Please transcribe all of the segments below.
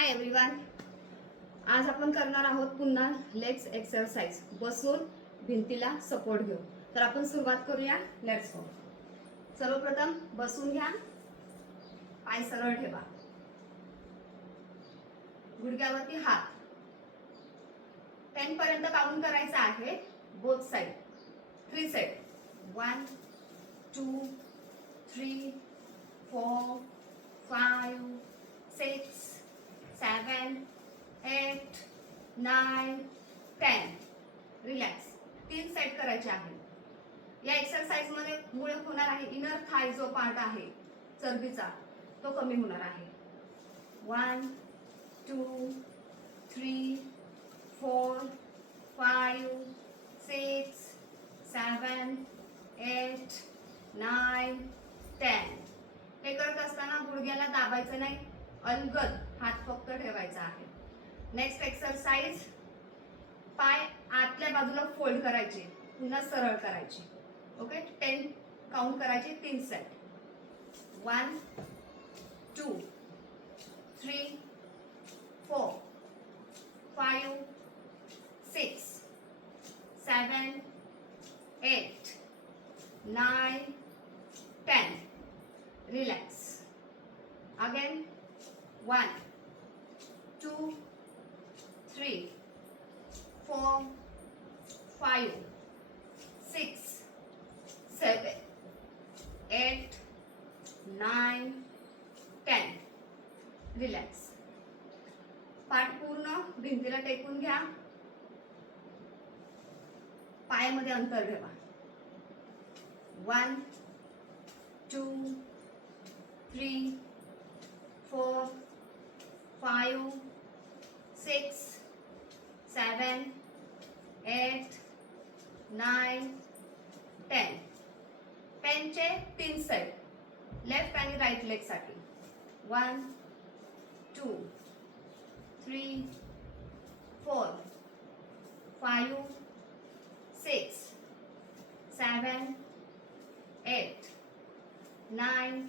Hi everyone आज आपण करणार आहोत पुन्हा लेग्स एक्सरसाइज बसून भिंतीला सपोर्ट घेऊ तर आपण सुरुवात करूया लेट्स गो सर्वप्रथम बसून घ्या. पाय सरळ ठेवा. गुडघ्यावरती हात. टेन पर्यंत काउंट करायचं आहे both side three side one two three four five six seven eight nine ten relax तीन सेट करायचे आहे या एक्सरसाइजमध्ये मुळे होणार आहे इनर थाय जो पार्ट आहे चरबीचा तो कमी होणार आहे. One two three four five six seven eight nine ten हे करत असताना गुडघ्याला दाबायचं नाही. अलगद हात फक्त ठेवायचा आहे. नेक्स्ट एक्सरसाइज पाय आतल्या बाजूला फोल्ड करायचे पुन्हा सरळ करायचे. ओके टेन काउंट करायचे तीन set one two three four five six seven eight nine ten relax again one two four, five, six, seven, eight, nine, ten. Relax पाठ पूर्ण भिंतीला टेकून घ्या. पायामध्ये अंतर ठेवा. One two three four five six seven eight nine ten. टेनचे तीन set left आणि right लेगसाठी one two three four five six seven eight nine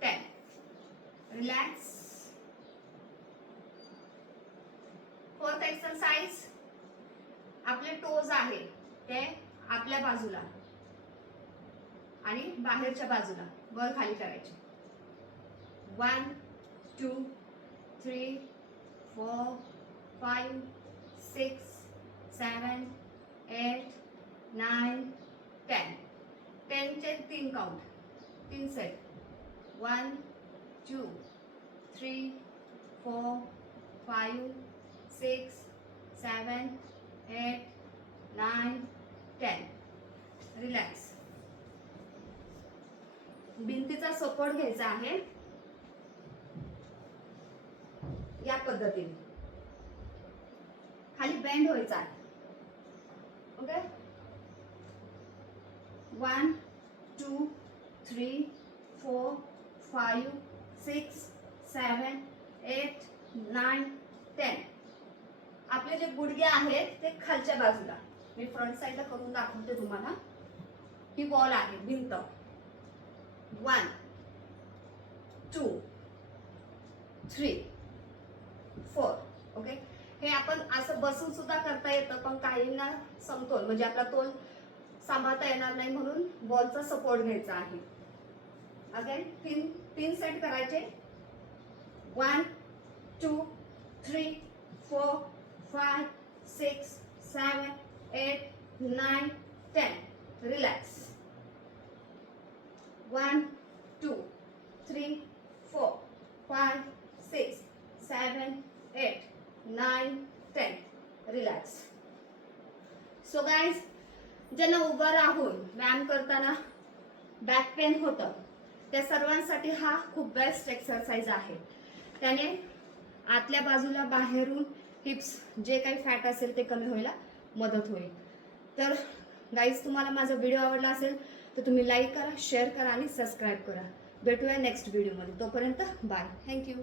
ten relax fourth exercise आपले टोज आहे ते आपल्या बाजूला. आणि बाहेरच्या बाजूला वर खाली करायचे. One two three four five six seven eight nine ten टेनचे तीन काउंट तीन set one two three four five six seven eight nine ten. Relax. भिंतीचा सपोर्ट घ्यायचा आहे. या पद्धतीने. खाली बेंड व्हायचा आहे. Okay one two three four five six seven eight nine ten आपले जे गुडघे आहेत ते खालच्या बाजूला. मी फ्रंट साईडला करून दाखवते तुम्हाला. ही वॉल आहे भिंत. One two three four okay हे आपण असं बसून सुद्धा करता येतं पण काहींना समतोल. म्हणजे आपला तोल सांभाळता येणार नाही म्हणून बॉलचा सपोर्ट घ्यायचा आहे. अगेन तीन तीन सेट करायचे. One two three four five six seven eight nine ten relax one two three four five six seven eight nine ten relax so guys ज्यांना उभं राहून व्यायाम करताना बॅक पेन होतं त्या सर्वांसाठी हा खूप बेस्ट एक्सरसाइज आहे. त्याने आतल्या बाजूला बाहेरून हिप्स जे काही फॅट असेल ते कमी होईल. मदत होईल. तर गाईज तुम्हाला माझा व्हिडिओ आवडला असेल तर तुम्ही लाईक करा शेअर करा आणि सबस्क्राईब करा. भेटूया नेक्स्ट व्हिडिओमध्ये तोपर्यंत बाय थँक्यू